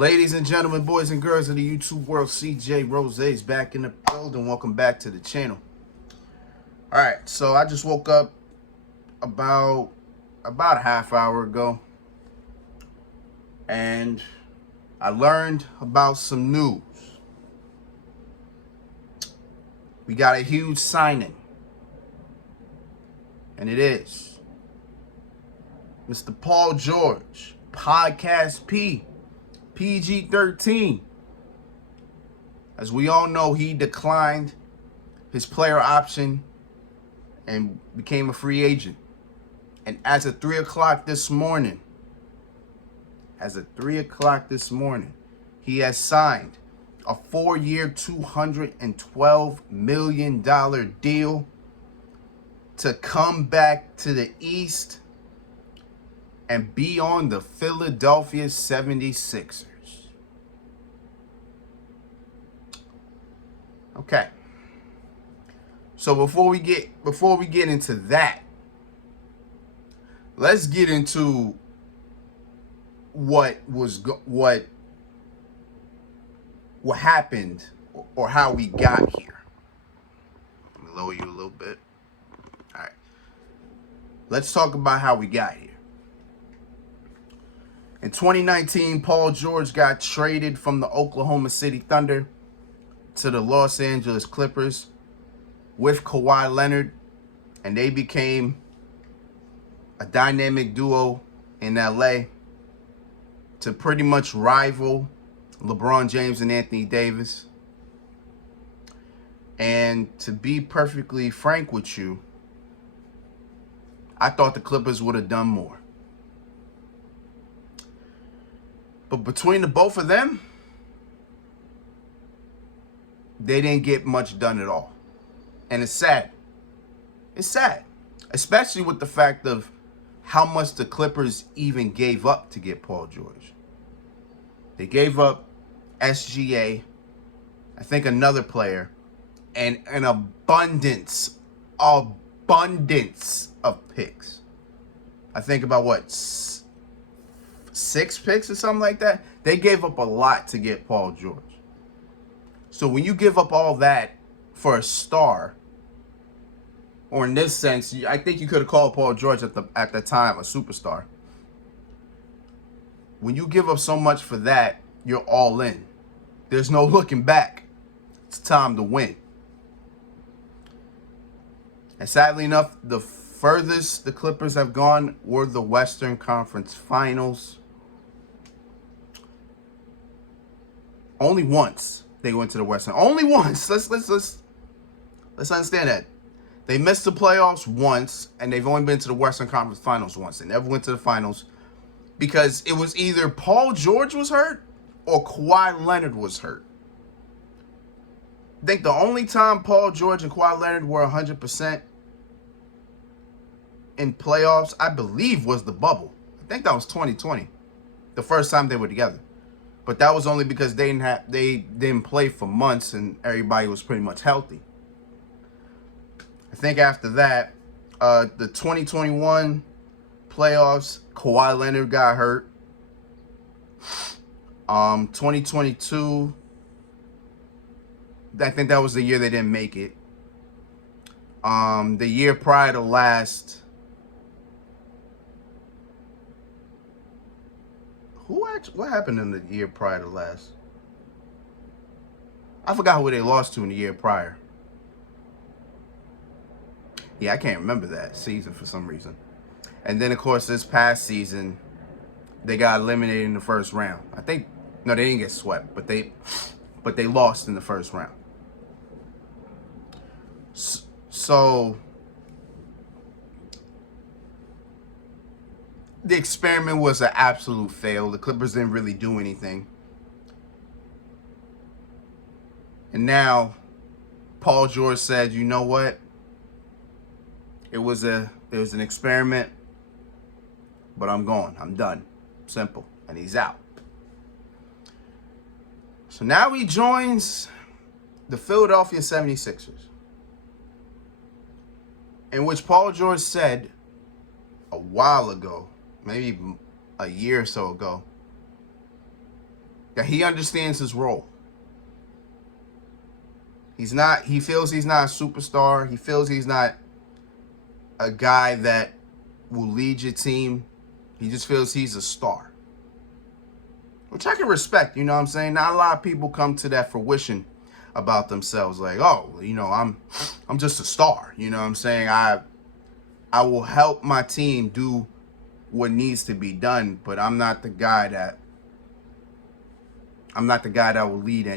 Ladies and gentlemen, boys and girls of the YouTube world, CJ Rose is back in the building. Welcome back to the channel. All right, so I just woke up about a half hour ago, and I learned about some news. We got a huge signing, and it is Mr. Paul George, Podcast P, PG-13. As we all know, he declined his player option and became a free agent. And as of 3 o'clock this morning, he has signed a 4-year, $212 million deal to come back to the East and be on the Philadelphia 76ers. Okay. So before we get into that, let's get into what happened or how we got here. Let me lower you a little bit. All right. Let's talk about how we got here. In 2019, Paul George got traded from the Oklahoma City Thunder to the Los Angeles Clippers with Kawhi Leonard, and they became a dynamic duo in LA to pretty much rival LeBron James and Anthony Davis. And to be perfectly frank with you, I thought the Clippers would have done more. But between the both of them, they didn't get much done at all. And it's sad. It's sad. Especially with the fact of how much the Clippers even gave up to get Paul George. They gave up SGA, I think another player, and an abundance of picks. I think about what, 6 picks or something like that? They gave up a lot to get Paul George. So when you give up all that for a star, or in this sense, I think you could have called Paul George at the time a superstar. When you give up so much for that, you're all in. There's no looking back. It's time to win. And sadly enough, the furthest the Clippers have gone were the Western Conference Finals. Only once they went to the Western. Only once. Let's understand that. They missed the playoffs once, and they've only been to the Western Conference Finals once. They never went to the finals because it was either Paul George was hurt or Kawhi Leonard was hurt. I think the only time Paul George and Kawhi Leonard were 100% in playoffs, I believe, was the bubble. I think that was 2020, the first time they were together. But that was only because they didn't play for months and everybody was pretty much healthy. I think after that, the 2021 playoffs, Kawhi Leonard got hurt. 2022, I think that was the year they didn't make it. The year prior to last, what happened in the year prior to last? I forgot who they lost to in the year prior. Yeah, I can't remember that season for some reason. And then, of course, this past season, they got eliminated in the first round. I think, no, they didn't get swept, but they lost in the first round. So the experiment was an absolute fail. The Clippers didn't really do anything. And now Paul George said, you know what? It was an experiment, but I'm gone. I'm done. Simple. And he's out. So now he joins the Philadelphia 76ers, in which Paul George said a while ago, maybe a year or so ago, that he understands his role. He feels he's not a superstar. He feels he's not a guy that will lead your team. He just feels he's a star, which I can respect. You know what I'm saying? Not a lot of people come to that fruition about themselves. Like, oh, I'm just a star. You know what I'm saying? I will help my team do what needs to be done, but I'm not the guy that will lead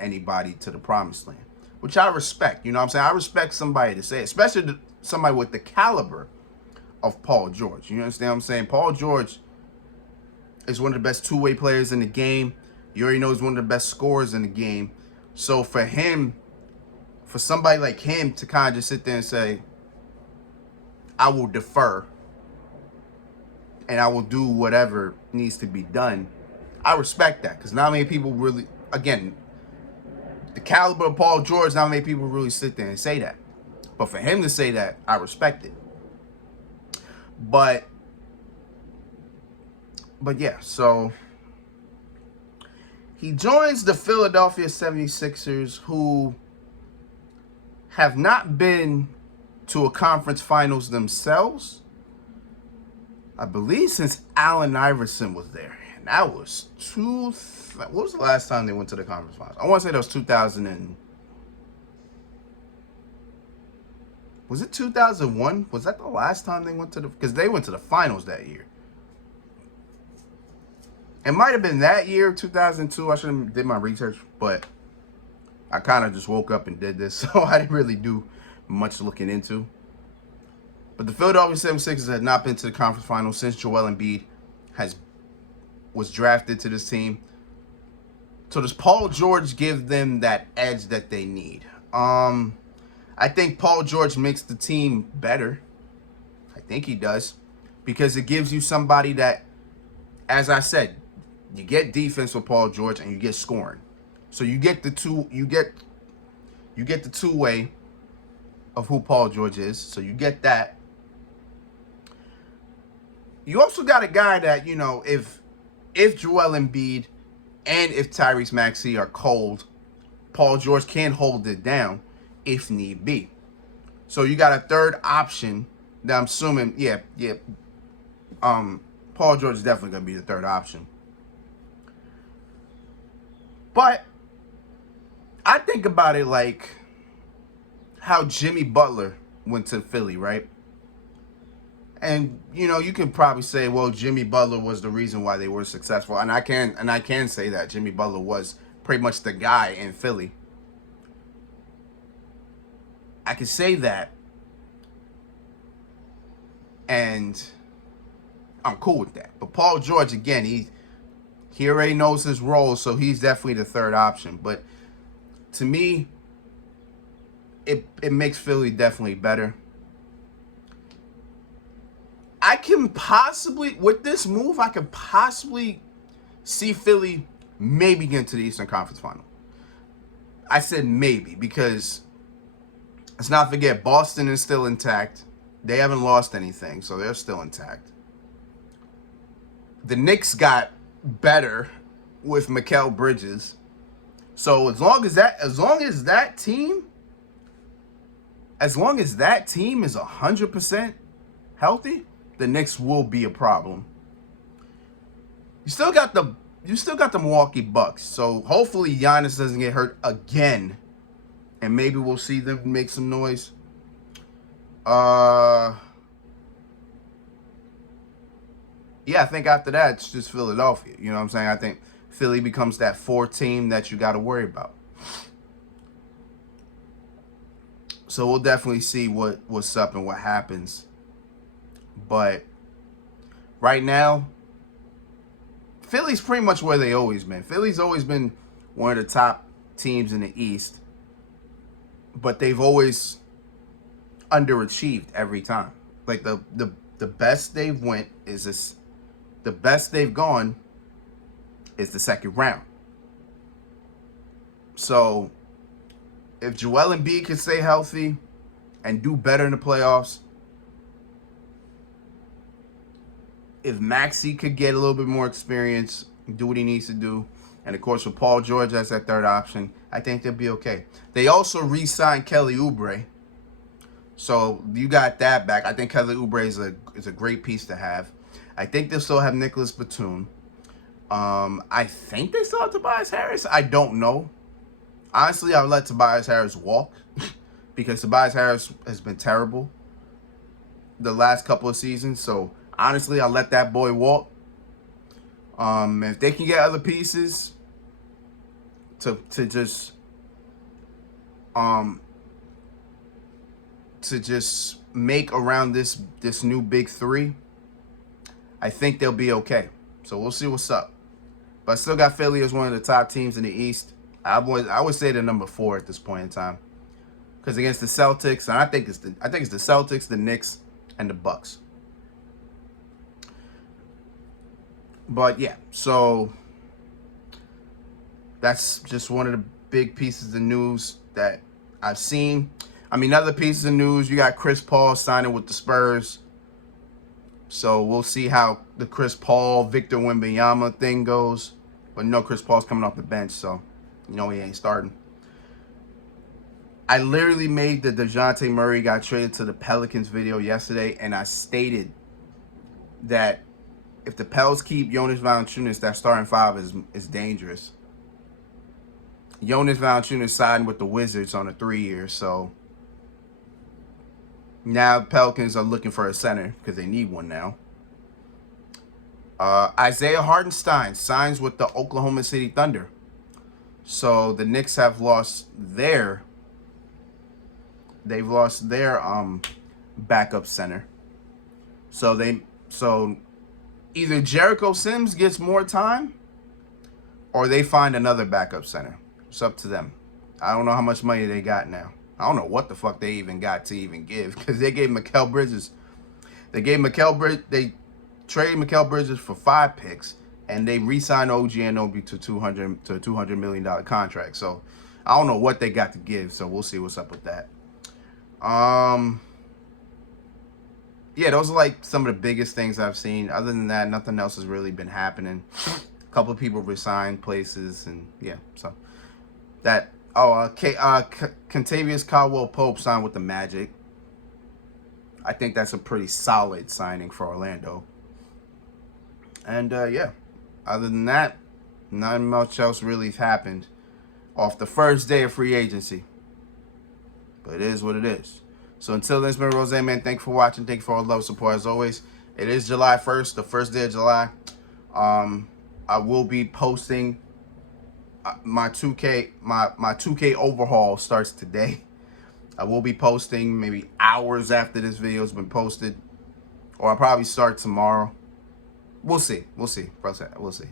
anybody to the promised land, which I respect. You know what I'm saying? I respect somebody to say it, especially somebody with the caliber of Paul George. You understand what I'm saying? Paul George is one of the best two-way players in the game. You already know he's one of the best scorers in the game. So for somebody like him to kind of just sit there and say, I will defer and I will do whatever needs to be done, I respect that, because not many people really, again, the caliber of Paul George, not many people really sit there and say that. But for him to say that, I respect it. But yeah, so he joins the Philadelphia 76ers, who have not been to a conference finals themselves, I believe, since Allen Iverson was there. And that was what was the last time they went to the conference finals? I want to say that was 2000 was it 2001? Was that the last time they went to because they went to the finals that year. It might have been that year, 2002. I should have did my research, but I kind of just woke up and did this, so I didn't really do much looking into. But the Philadelphia 76ers had not been to the conference finals since Joel Embiid was drafted to this team. So does Paul George give them that edge that they need? I think Paul George makes the team better. I think he does, because it gives you somebody that, as I said, you get defense with Paul George and you get scoring. So you get the two-way of who Paul George is. So you get that. You also got a guy that, if Joel Embiid and if Tyrese Maxey are cold, Paul George can hold it down if need be. So you got a third option that I'm assuming, Paul George is definitely going to be the third option. But I think about it like how Jimmy Butler went to Philly, right? And, you can probably say, well, Jimmy Butler was the reason why they were successful. And I can say that Jimmy Butler was pretty much the guy in Philly. I can say that, and I'm cool with that. But Paul George, again, he already knows his role, so he's definitely the third option. But to me, it makes Philly definitely better. I can possibly, with this move, I could possibly see Philly maybe get into the Eastern Conference Final. I said maybe because let's not forget, Boston is still intact. They haven't lost anything, so they're still intact. The Knicks got better with Mikal Bridges. So as long as that team is 100% healthy, the Knicks will be a problem. You still got the Milwaukee Bucks. So hopefully Giannis doesn't get hurt again, and maybe we'll see them make some noise. Yeah, I think after that it's just Philadelphia. You know what I'm saying? I think Philly becomes that 4 team that you got to worry about. So we'll definitely see what's up and what happens. But right now, Philly's pretty much where they always been. Philly's always been one of the top teams in the East, but they've always underachieved every time. Like the best they've went is this. The best they've gone is the second round. So if Joel Embiid can stay healthy and do better in the playoffs, if Maxey could get a little bit more experience, do what he needs to do, And of course, with Paul George as that third option, I think they'll be okay. They also re-signed Kelly Oubre. So you got that back. I think Kelly Oubre is a great piece to have. I think they'll still have Nicholas Batum. I think they still have Tobias Harris. I don't know. Honestly, I would let Tobias Harris walk because Tobias Harris has been terrible the last couple of seasons. So honestly, I'll let that boy walk. If they can get other pieces to just make around this new big three, I think they'll be okay. So we'll see what's up. But I still got Philly as one of the top teams in the East. I would say they're number 4 at this point in time. Because against the Celtics, and I think it's the Celtics, the Knicks, and the Bucks. But yeah, so that's just one of the big pieces of news that I've seen. I mean, other pieces of news, you got Chris Paul signing with the Spurs. So we'll see how the Chris Paul, Victor Wembanyama thing goes. But no, Chris Paul's coming off the bench, so he ain't starting. I literally made the DeJounte Murray got traded to the Pelicans video yesterday, and I stated that if the Pels keep Jonas Valanciunas, that starting 5 is dangerous. Jonas Valanciunas signed with the Wizards on a 3-year, so now Pelicans are looking for a center because they need one now. Isaiah Hartenstein signs with the Oklahoma City Thunder. So the Knicks have lost their backup center. So either Jericho Sims gets more time or they find another backup center. It's up to them. I don't know how much money they got now. I don't know what the fuck they even got to even give because they gave Mikal Bridges. They traded Mikal Bridges for 5 picks, and they re-signed OG Anunoby to $200 million contract. So I don't know what they got to give. So we'll see what's up with that. Yeah, those are like some of the biggest things I've seen. Other than that, nothing else has really been happening. A couple of people resigned places, and yeah, so that. Kentavious Caldwell-Pope signed with the Magic. I think that's a pretty solid signing for Orlando. And yeah, other than that, not much else really happened off the first day of free agency. But it is what it is. So until then, it's been Rose, man. Thank you for watching. Thank you for all the love and support as always. It is July 1st, the first day of July. I will be posting my 2K overhaul starts today. I will be posting maybe hours after this video has been posted, or I'll probably start tomorrow. We'll see. We'll see. We'll see.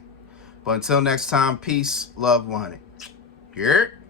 But until next time, peace, love, 100. Here.